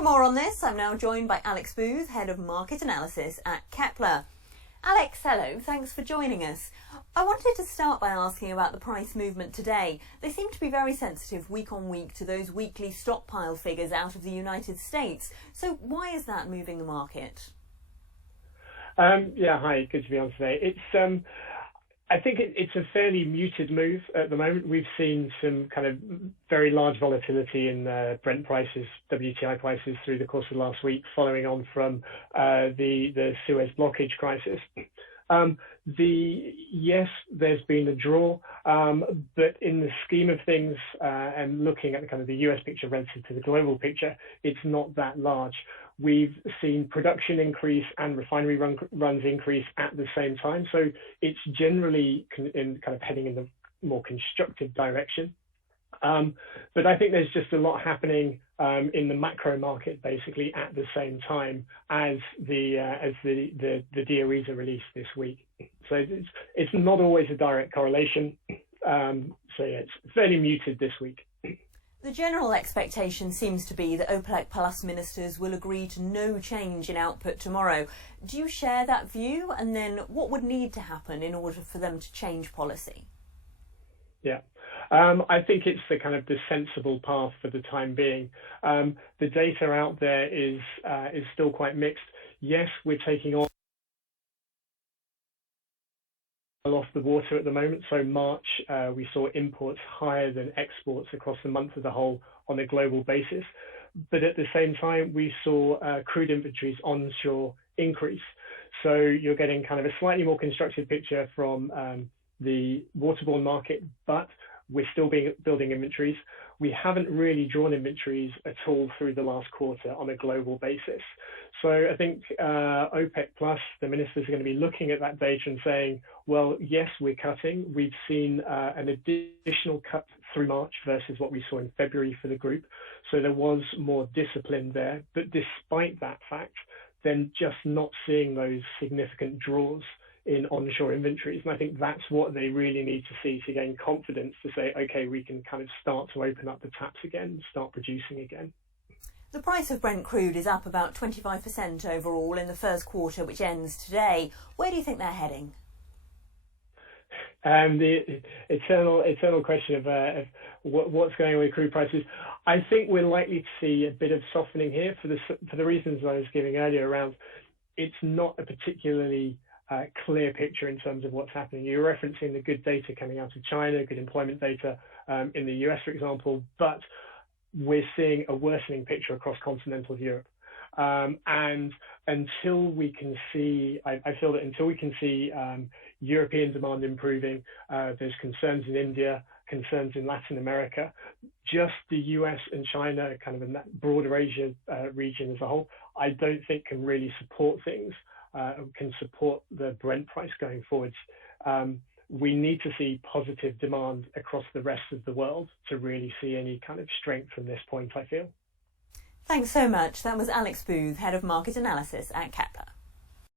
For more on this, I'm now joined by Alex Booth, Head of Market Analysis at Kepler. Alex, hello, thanks for joining us. I wanted to start by asking about the price movement today. They seem to be very sensitive week on week to those weekly stockpile figures out of the United States. So why is that moving the market? Hi, good to be on today. I think it's a fairly muted move at the moment. We've seen some kind of very large volatility in Brent prices, WTI prices through the course of last week, following on from the Suez blockage crisis. Yes, there's been a draw, but in the scheme of things, and looking at the kind of the US picture relative to the global picture, it's not that large. We've seen production increase and refinery runs increase at the same time, so it's generally kind of heading in the more constructive direction. But I think there's just a lot happening in the macro market basically at the same time as the DOEs are released this week. So it's not always a direct correlation. It's fairly muted this week. The general expectation seems to be that OPEC Plus ministers will agree to no change in output tomorrow. Do you share that view? And then what would need to happen in order for them to change policy? Yeah, I think it's the sensible path for the time being. The data out there is still quite mixed. Yes, we're taking off the water at the moment. So March, we saw imports higher than exports across the month as a whole on a global basis. But at the same time, we saw crude inventories onshore increase. So you're getting kind of a slightly more constructive picture from the waterborne market, but we're still building inventories. We haven't really drawn inventories at all through the last quarter on a global basis. So I think OPEC Plus, the ministers are going to be looking at that data and saying, well, yes, we're cutting. We've seen an additional cut through March versus what we saw in February for the group. So there was more discipline there. But despite that fact, then just not seeing those significant draws in onshore inventories. And I think that's what they really need to see to gain confidence to say, okay, we can kind of start to open up the taps again, start producing again. The price of Brent crude is up about 25% overall in the first quarter, which ends today. Where do you think they're heading? The eternal question of what's going on with crude prices. I think we're likely to see a bit of softening here for the reasons I was giving earlier around it's not a particularly clear picture in terms of what's happening. You're referencing the good data coming out of China, good employment data in the US, for example, but we're seeing a worsening picture across continental Europe. And until we can see, I feel that until we can see European demand improving, there's concerns in India, concerns in Latin America, just the US and China, kind of in that broader Asia region as a whole, I don't think can really support things. Can support the Brent price going forwards. We need to see positive demand across the rest of the world to really see any kind of strength from this point, I feel. Thanks so much. That was Alex Booth, Head of Market Analysis at Kepler.